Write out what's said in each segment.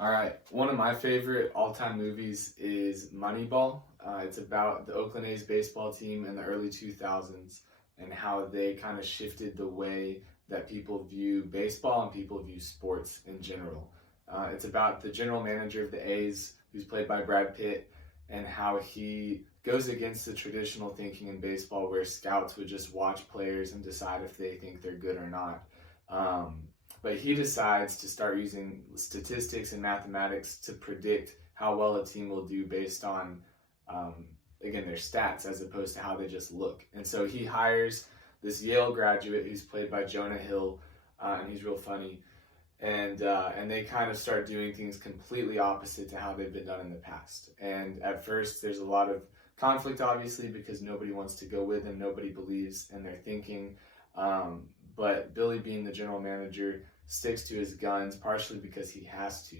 All right, one of my favorite all-time movies is Moneyball. It's about the Oakland A's baseball team in the early 2000s and how they kind of shifted the way that people view baseball and people view sports in general. It's about the general manager of the A's, who's played by Brad Pitt, and how he goes against the traditional thinking in baseball where scouts would just watch players and decide if they think they're good or not. Um, but he decides to start using statistics and mathematics to predict how well a team will do based on, um, again, their stats as opposed to how they just look. And so he hires this Yale graduate who's played by Jonah Hill, and he's real funny. And they kind of start doing things completely opposite to how they've been done in the past. And at first, there's a lot of conflict, obviously, because nobody wants to go with them, nobody believes in their thinking. Um, but Billy, being the general manager, sticks to his guns, partially because he has to.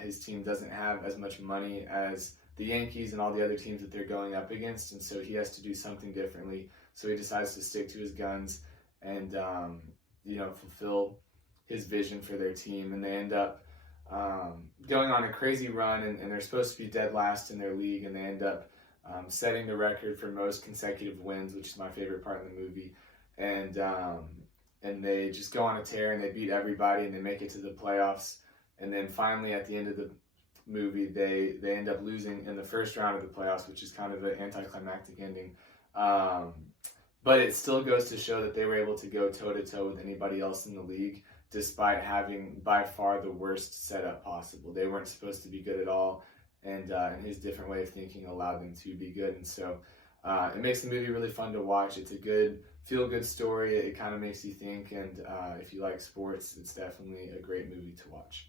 His team doesn't have as much money as the Yankees and all the other teams that they're going up against, and so he has to do something differently. So he decides to stick to his guns and fulfill his vision for their team, and they end up going on a crazy run, and they're supposed to be dead last in their league, and they end up setting the record for most consecutive wins, which is my favorite part of the movie. And they just go on a tear and they beat everybody and they make it to the playoffs. And then finally, at the end of the movie, they end up losing in the first round of the playoffs, which is kind of an anticlimactic ending. But it still goes to show that they were able to go toe to toe with anybody else in the league, despite having by far the worst setup possible. They weren't supposed to be good at all, and his different way of thinking allowed them to be good. And so it makes the movie really fun to watch. It's a good, feel-good story. It kind of makes you think, and if you like sports, it's definitely a great movie to watch.